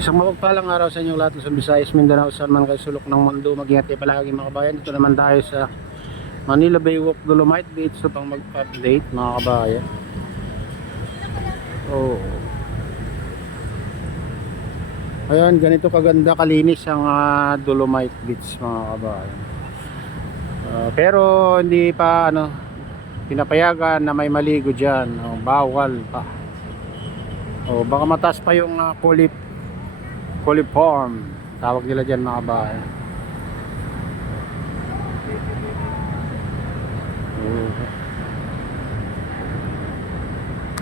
Isang mapagpalang araw sa inyo lahat sa Visayas, Mindanao, saan man kayo sulok ng mundo. Mag-ingat kayo palagi mga kabayan. Dito naman tayo sa Manila Baywalk Dolomite Beach. So pang mag-update mga kabayan. Oh. Ayan, ganito kaganda kalinis ang Dolomite Beach mga kabayan. Pero hindi pa pinapayagan na may maligo dyan. Bawal pa. Baka mataas pa yung coliform tawag nila dyan mga kabayan.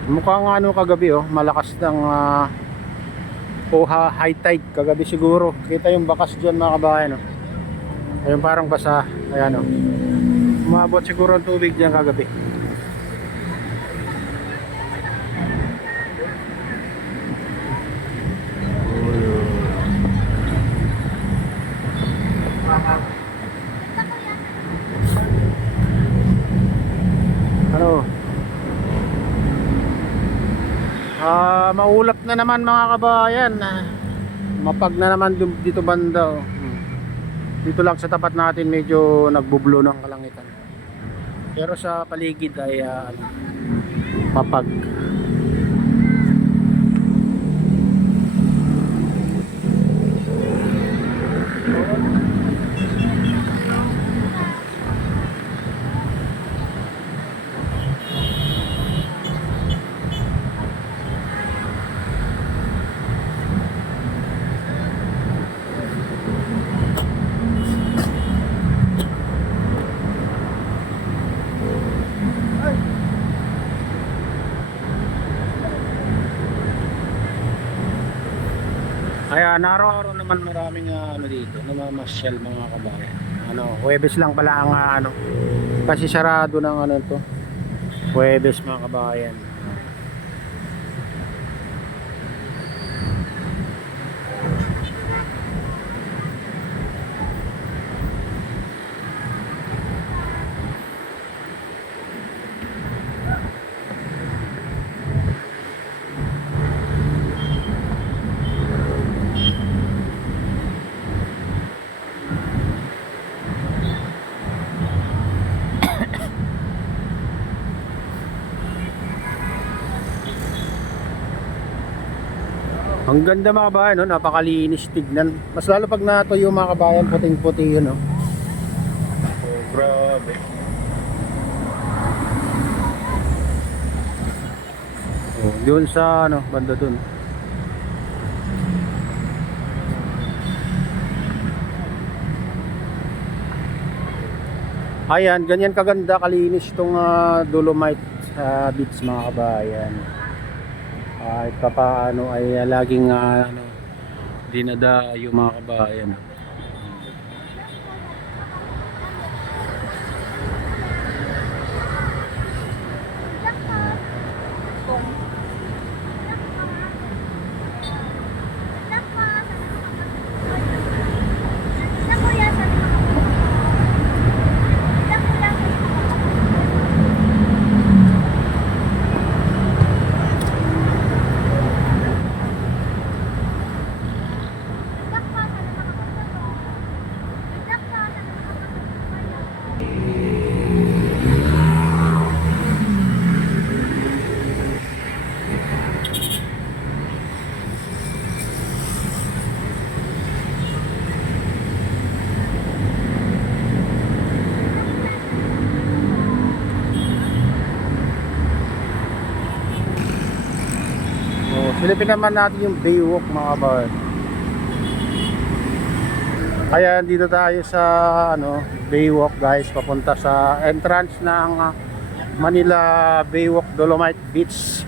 Mukhang kagabi malakas ng high tide kagabi siguro. Kita yung bakas dyan mga kabayan ayun parang basa. Ayan umabot siguro ang tubig dyan kagabi. Maulap na naman mga kabayan. Mapag na naman dito banda Dito lang sa tapat natin medyo nagbublo ng kalangitan. Pero sa paligid ay mapag. Kaya araw-araw naman maraming dito namamasyal mga kabayan. Huwebes lang pala ang kasi sarado ng to. Huwebes mga kabayan. Ang ganda mga kabayan, napakalinis tignan. Mas lalo pag natuyo mga kabayan, puting-puti yun. Grabe. Doon sa banda doon. Ayan, ganyan kaganda kalinis itong Dolomite Beach mga kabayan. Kahit paano ay laging dinadayo mga kabayan. Silipin naman natin yung Baywalk mga kabayan. Kaya dito tayo sa Baywalk guys, papunta sa entrance ng Manila Baywalk Dolomite Beach.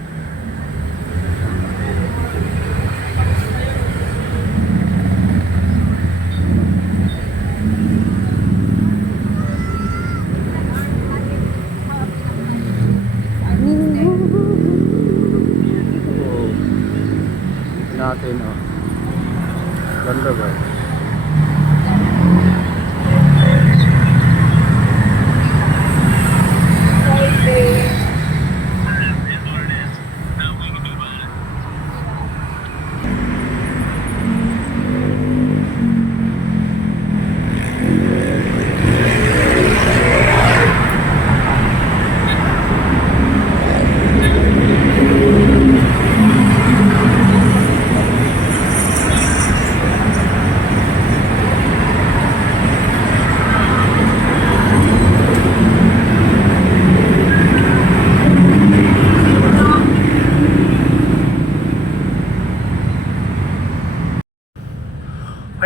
Natin ganda guys.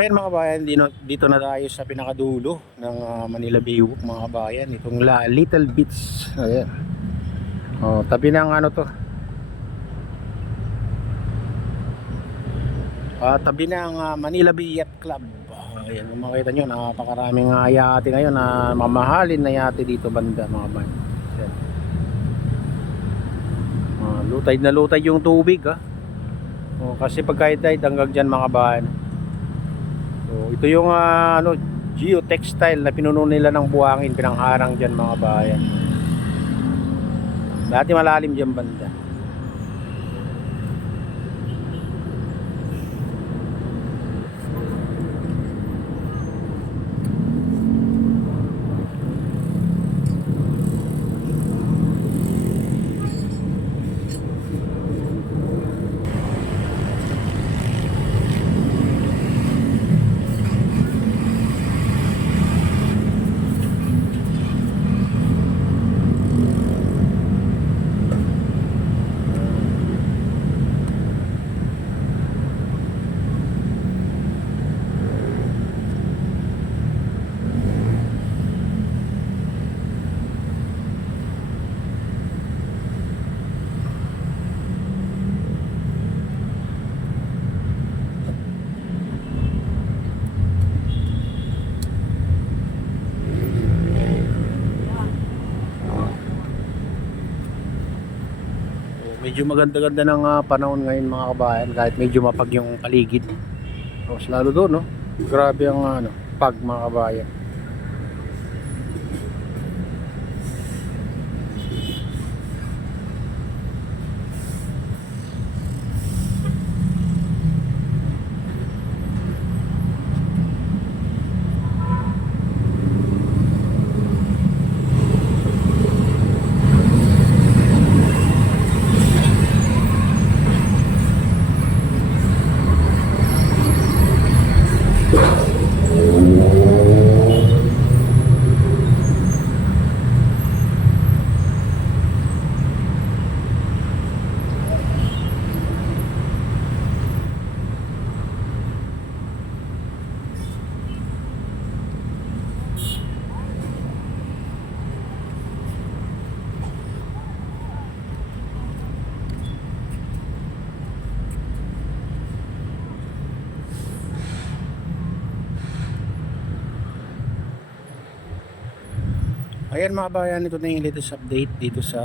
Ayan mga kabayan, dito na tayo sa pinakadulo ng Manila Baywalk mga kabayan. Itong Little Beach. Ayan. Tabi ng ano to. Tabi ng Manila Bay Yacht Club. Ayan, kung makita nyo, napakaraming yate ngayon na mamahalin na yate dito banda mga kabayan. Ayan. Lutay na lutay yung tubig kasi pagka-tide hanggang dyan mga kabayan. So, ito yung geotextile na pinuno nila ng buhangin, pinangharang dyan mga kabayan. Dati malalim dyan banda. Medyo maganda-ganda ng panahon ngayon mga kabayan, kahit medyo mapag yung paligid. Tapos lalo doon, no? Grabe ang pag mga kabayan. Ayan mga bayan, ito na yung latest update dito sa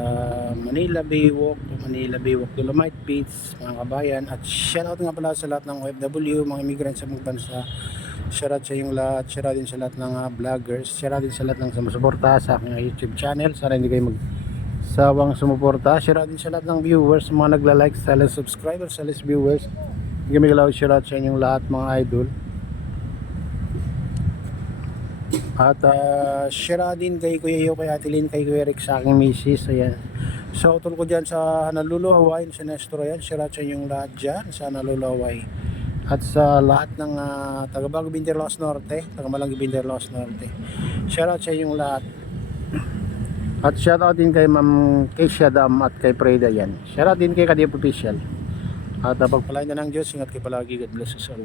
Manila Baywalk, Manila Baywalk Dolomite Beach mga kabayan. At shoutout nga pala sa lahat ng OFW, mga immigrants sa mga bansa. Shoutout sa inyong lahat, shoutout din sa lahat ng vloggers, shoutout din sa lahat ng sumusuporta sa aking YouTube channel. Sana hindi kayo magsawang sumuporta. Shoutout din sa lahat ng viewers, mga nagla-like, sa lahat subscribers, sa lahat viewers. Hindi kami galaw, shoutout sa inyong lahat mga idol. At share din kay Kuya Yo, kay Ate Lynn, kay Kuya Rick, sa aking misis. Ayan. So utol ko dyan sa Honolulu, Hawaii, sa Nestor. Ayan, share sa inyong lahat dyan sa Honolulu, Hawaii. At sa lahat ng taga Bago Binterlaos Norte, taga Malanggi Binterlaos Norte, share sa inyong lahat. At shout out din kay Ma'am Keisha Dam at kay Preda yan. Share din kay Kadip Official. At pagpalain na ng Diyos, ingat kayo palagi. God bless us all.